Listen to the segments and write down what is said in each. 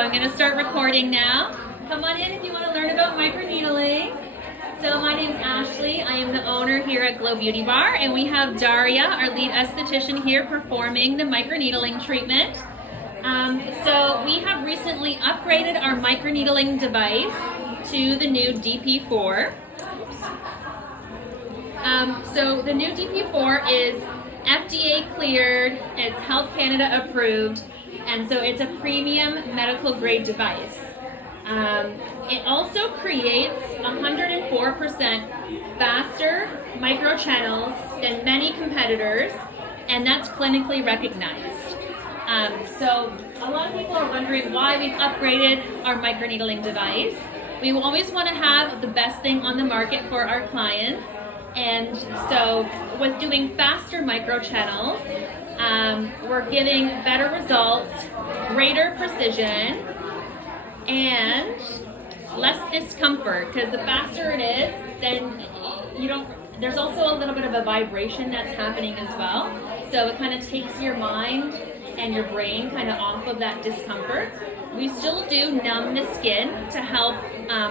I'm going to start recording now. Come on in if you want to learn about microneedling. So my name's Ashley. I am the owner here at Glow Beauty Bar, and we have Daria, our lead esthetician here, performing the microneedling treatment. So we have recently upgraded our microneedling device to the new DP4. So the new DP4 is FDA cleared, it's Health Canada approved, and so it's a premium medical grade device. It also creates 104% faster microchannels than many competitors, and that's clinically recognized. So a lot of people are wondering why we've upgraded our microneedling device. We always want to have the best thing on the market for our clients, and so with doing faster microchannels, we're getting better results, greater precision, and less discomfort, because the faster it is, then there's also a little bit of a vibration that's happening as well. So it kind of takes your mind and your brain kind of off of that discomfort. We still do numb the skin to help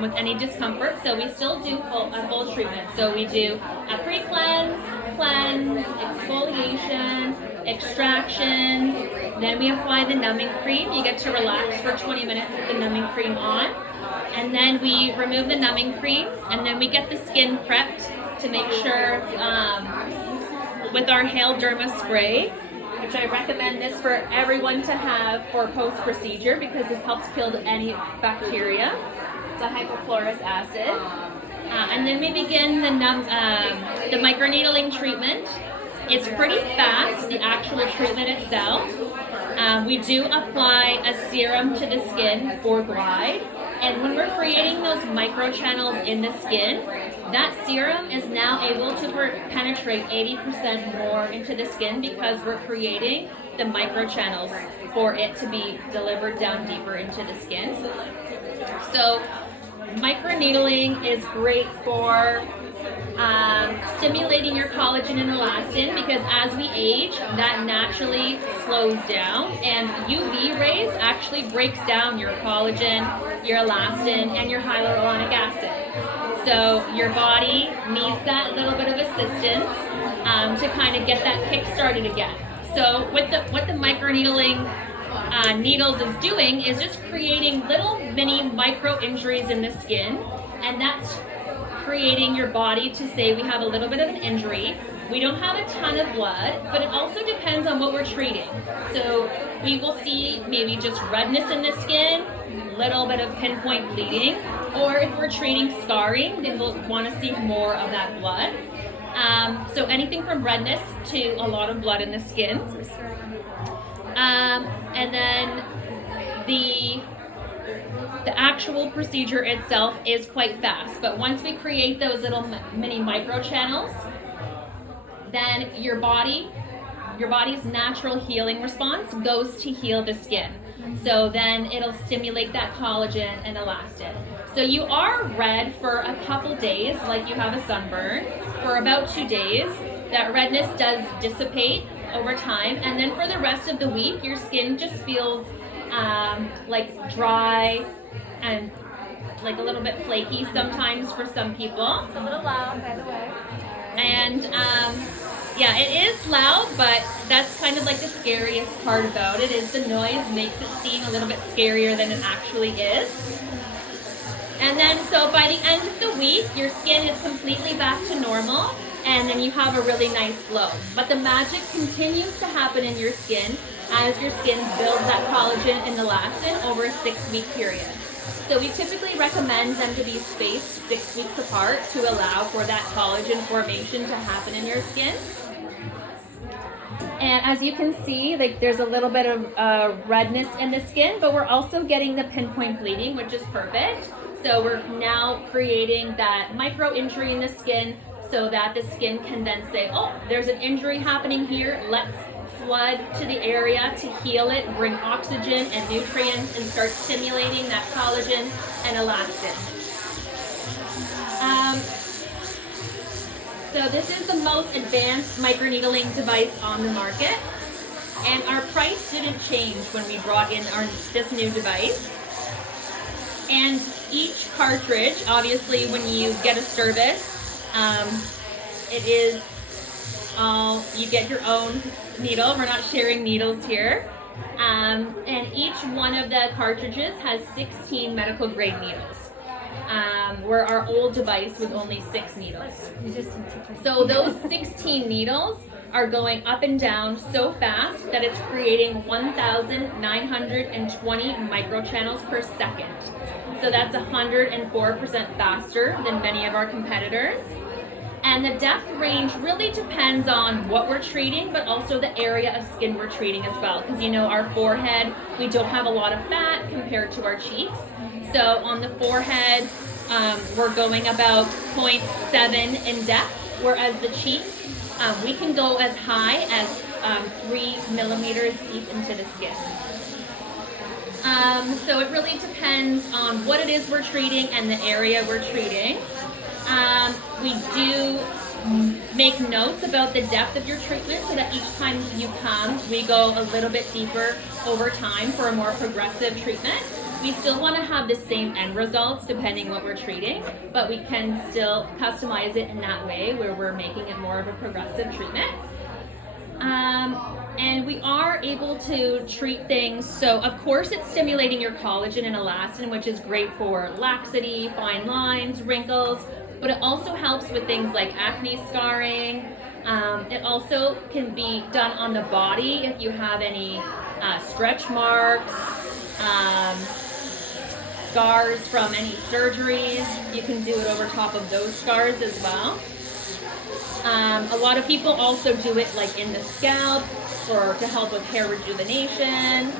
with any discomfort, so we still do a full treatment. So we do a pre-cleanse, cleanse, exfoliation, extractions, then we apply the numbing cream. You get to relax for 20 minutes with the numbing cream on, and then we remove the numbing cream, and then we get the skin prepped to make sure with our Hail Derma spray, which I recommend this for everyone to have for post-procedure because this helps kill any bacteria. It's a hypochlorous acid. And then we begin the microneedling treatment. It's pretty fast, the actual treatment itself. We do apply a serum to the skin for glide. And when we're creating those microchannels in the skin, that serum is now able to penetrate 80% more into the skin because we're creating the microchannels for it to be delivered down deeper into the skin. So microneedling is great for stimulating your collagen and elastin, because as we age, that naturally slows down, and UV rays actually breaks down your collagen, your elastin, and your hyaluronic acid. So your body needs that little bit of assistance to kind of get that kick started again. So what the microneedling needles is doing is just creating little mini micro injuries in the skin, and that's creating your body to say we have a little bit of an injury. We don't have a ton of blood, but it also depends on what we're treating. So we will see maybe just redness in the skin, little bit of pinpoint bleeding, or if we're treating scarring, then we'll want to see more of that blood. So anything from redness to a lot of blood in the skin. And then the actual procedure itself is quite fast, but once we create those little mini microchannels, then your body's natural healing response goes to heal the skin. So then it'll stimulate that collagen and elastin. So you are red for a couple days, like you have a sunburn, for about 2 days. That redness does dissipate over time, and then for the rest of the week, your skin just feels like dry and like a little bit flaky sometimes for some people. It's a little loud, by the way. And yeah, it is loud, but that's kind of like the scariest part about it, is the noise makes it seem a little bit scarier than it actually is. And then so by the end of the week, your skin is completely back to normal, and then you have a really nice glow. But the magic continues to happen in your skin as your skin builds that collagen and elastin over a 6-week period. So we typically recommend them to be spaced 6 weeks apart to allow for that collagen formation to happen in your skin. And as you can see, like there's a little bit of redness in the skin, but we're also getting the pinpoint bleeding, which is perfect. So we're now creating that micro injury in the skin so that the skin can then say, oh, there's an injury happening here, let's flood to the area to heal it, bring oxygen and nutrients, and start stimulating that collagen and elastin. So this is the most advanced microneedling device on the market. And our price didn't change when we brought in this new device. And each cartridge, obviously when you get a service, it is you get your own needle. We're not sharing needles here. And each one of the cartridges has 16 medical grade needles. Where our old device was only 6 needles. So those 16 needles are going up and down so fast that it's creating 1,920 microchannels per second. So that's 104% faster than many of our competitors. And the depth range really depends on what we're treating, but also the area of skin we're treating as well. Because you know, our forehead, we don't have a lot of fat compared to our cheeks. So on the forehead, we're going about 0.7 in depth, whereas the cheeks, we can go as high as 3 millimeters deep into the skin. So it really depends on what it is we're treating and the area we're treating. We do make notes about the depth of your treatment so that each time you come, we go a little bit deeper over time for a more progressive treatment. We still want to have the same end results depending what we're treating, but we can still customize it in that way where we're making it more of a progressive treatment. And we are able to treat things, so of course it's stimulating your collagen and elastin, which is great for laxity, fine lines, wrinkles, but it also helps with things like acne scarring. It also can be done on the body if you have any stretch marks, scars from any surgeries. You can do it over top of those scars as well. A lot of people also do it like in the scalp or to help with hair rejuvenation.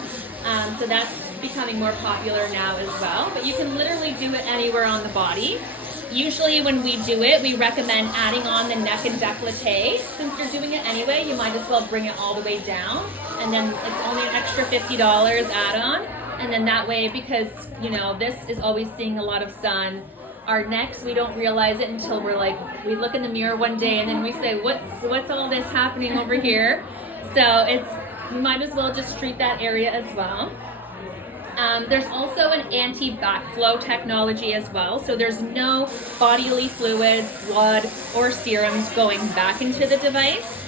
So that's becoming more popular now as well. But you can literally do it anywhere on the body. Usually when we do it, we recommend adding on the neck and décolleté. Since you're doing it anyway, you might as well bring it all the way down. And then it's only an extra $50 add-on. And then that way, because you know, this is always seeing a lot of sun, our necks, we don't realize it until we're like, we look in the mirror one day and then we say, what's all this happening over here? So you might as well just treat that area as well. There's also an anti-backflow technology as well. So there's no bodily fluids, blood, or serums going back into the device.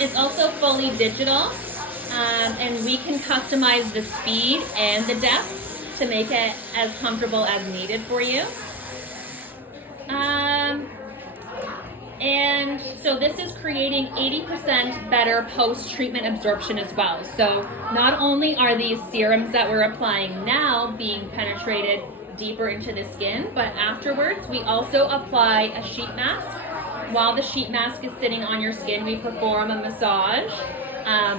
It's also fully digital, and we can customize the speed and the depth to make it as comfortable as needed for you. And so this is creating 80% better post-treatment absorption as well. So not only are these serums that we're applying now being penetrated deeper into the skin, but afterwards we also apply a sheet mask. While the sheet mask is sitting on your skin, we perform a massage.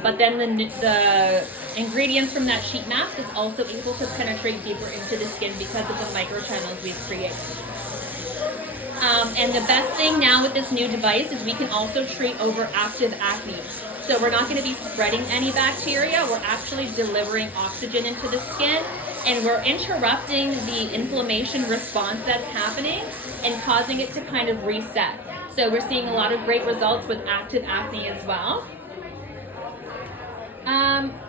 But then the ingredients from that sheet mask is also able to penetrate deeper into the skin because of the microchannels we've created. And the best thing now with this new device is we can also treat overactive acne. So we're not going to be spreading any bacteria, we're actually delivering oxygen into the skin, and we're interrupting the inflammation response that's happening and causing it to kind of reset. So we're seeing a lot of great results with active acne as well.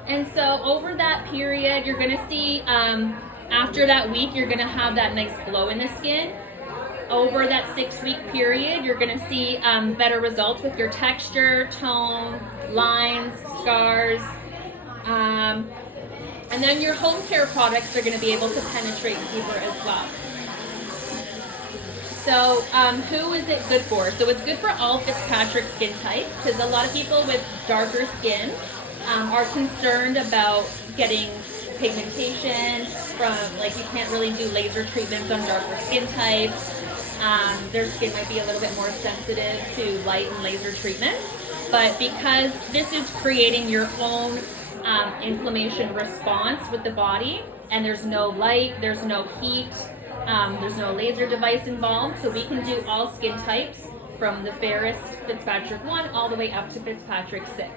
And so over that period, you're going to see, after that week, you're going to have that nice glow in the skin. Over that 6-week period, you're going to see better results with your texture, tone, lines, scars. And then your home care products are going to be able to penetrate deeper as well. So who is it good for? So it's good for all Fitzpatrick skin types, because a lot of people with darker skin are concerned about getting pigmentation from, like, you can't really do laser treatments on darker skin types. Their skin might be a little bit more sensitive to light and laser treatments. But because this is creating your own inflammation response with the body, and there's no light, there's no heat, there's no laser device involved, so we can do all skin types from the fairest Fitzpatrick 1 all the way up to Fitzpatrick 6.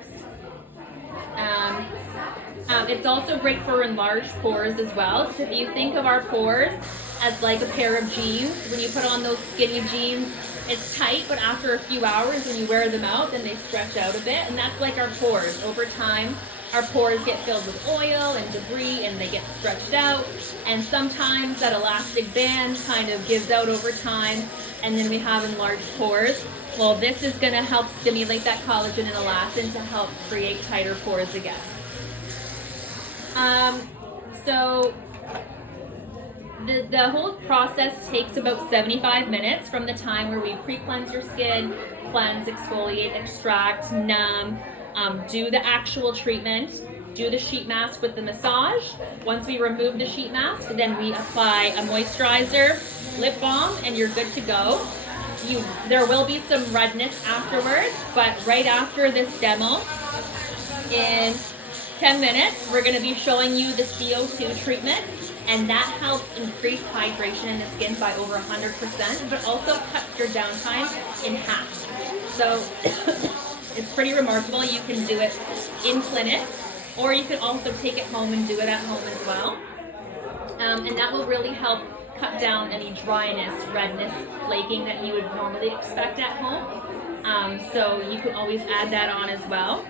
It's also great for enlarged pores as well. So if you think of our pores as like a pair of jeans, when you put on those skinny jeans, it's tight, but after a few hours when you wear them out, then they stretch out a bit, and that's like our pores. Over time, our pores get filled with oil and debris, and they get stretched out, and sometimes that elastic band kind of gives out over time, and then we have enlarged pores. Well, this is going to help stimulate that collagen and elastin to help create tighter pores again. So the whole process takes about 75 minutes from the time where we pre-cleanse your skin, cleanse, exfoliate, extract, numb, do the actual treatment, do the sheet mask with the massage. Once we remove the sheet mask, then we apply a moisturizer, lip balm, and you're good to go. There will be some redness afterwards, but right after this demo, in 10 minutes, we're going to be showing you the CO2 treatment, and that helps increase hydration in the skin by over 100%, but also cuts your downtime in half. So it's pretty remarkable. You can do it in clinic, or you can also take it home and do it at home as well. And that will really help cut down any dryness, redness, flaking that you would normally expect at home. So you can always add that on as well.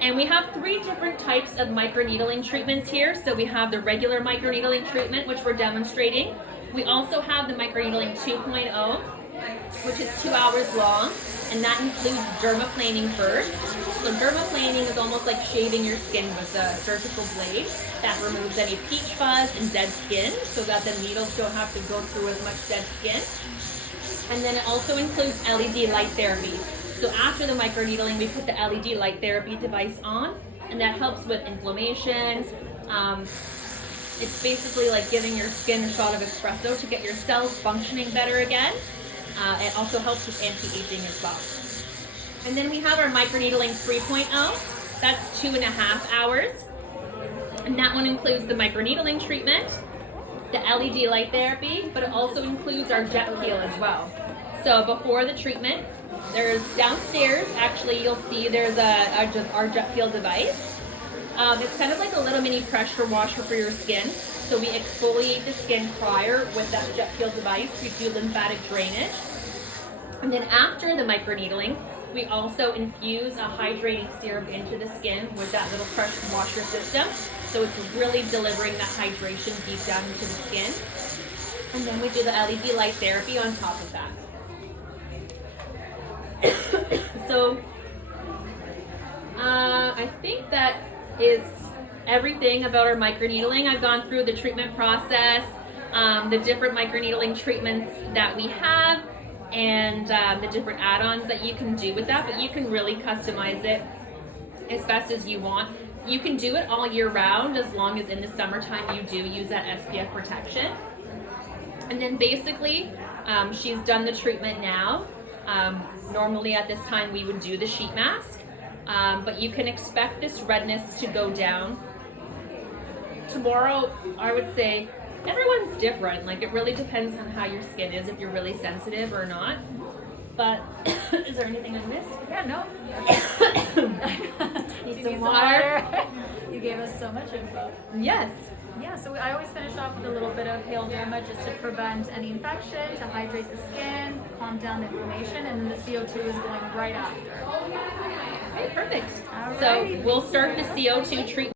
And we have 3 different types of microneedling treatments here. So we have the regular microneedling treatment, which we're demonstrating. We also have the microneedling 2.0, which is 2 hours long, and that includes dermaplaning first. So dermaplaning is almost like shaving your skin with a surgical blade that removes any peach fuzz and dead skin so that the needles don't have to go through as much dead skin. And then it also includes LED light therapy. So after the microneedling, we put the LED light therapy device on, and that helps with inflammation. It's basically like giving your skin a shot of espresso to get your cells functioning better again. It also helps with anti-aging as well. And then we have our microneedling 3.0. That's 2.5 hours. And that one includes the microneedling treatment, the LED light therapy, but it also includes our jet peel as well. So before the treatment, there's downstairs, actually you'll see there's our jet peel device. It's kind of like a little mini pressure washer for your skin. So we exfoliate the skin prior with that jet peel device. We do lymphatic drainage. And then after the microneedling, we also infuse a hydrating serum into the skin with that little pressure washer system. So it's really delivering that hydration deep down into the skin. And then we do the LED light therapy on top of that. So I think that is everything about our microneedling. I've gone through the treatment process, the different microneedling treatments that we have, and the different add-ons that you can do with that, but you can really customize it as best as you want. You can do it all year round as long as in the summertime you do use that SPF protection. And then basically, she's done the treatment now. Normally at this time we would do the sheet mask, but you can expect this redness to go down. Tomorrow, I would say, everyone's different. Like, it really depends on how your skin is, if you're really sensitive or not. But is there anything I missed? Yeah, no. Need some water? You gave us so much info. Yes. Yeah, so I always finish off with a little bit of Hail Derma just to prevent any infection, to hydrate the skin, calm down the inflammation, and then the CO2 is going right after. Okay, perfect. All So right. we'll start the CO2 treatment.